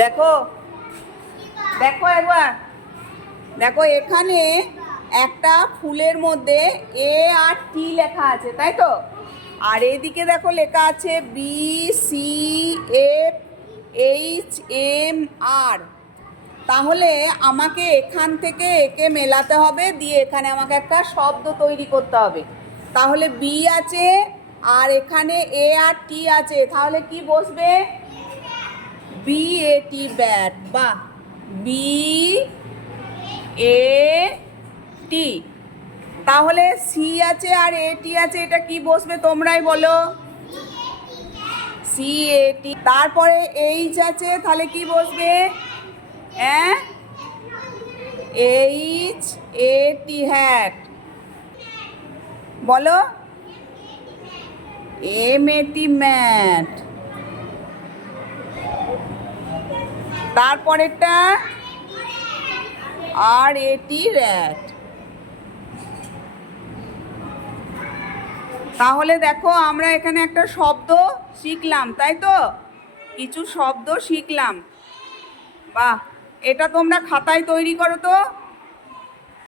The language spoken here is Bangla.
দেখো দেখো একবার দেখো, এখানে একটা ফুলের মধ্যে এ আর টি লেখা আছে, তাই তো? আর এদিকে দেখো লেখা আছে B, C, F, H, M, R. তাহলে আমাকে এখান থেকে একে মেলাতে হবে, দিয়ে এখানে আমাকে একটা শব্দ তৈরি করতে হবে। তাহলে বি আছে আর এখানে এ আর টি আছে, তাহলে কি বসবে? B A T, bat. বাহ, বি এ টি। তাহলে সি আছে আর এ টি আছে, এটা কি বসবে তোমরাই বলো? সি এ টি। তারপরে এইচ আছে, তাহলে কি বসবে? হ্যাঁ, এইচ এ টি, হ্যাট। বলো, এম এ টি, ম্যাট। তারপরেরটা আর এ টি, র্যাট। তাহলে দেখো আমরা এখানে একটা শব্দ শিখলাম, তাই তো? কিছু শব্দ শিখলাম। বাহ, এটা তোমরা খাতায় তৈরি করো তো।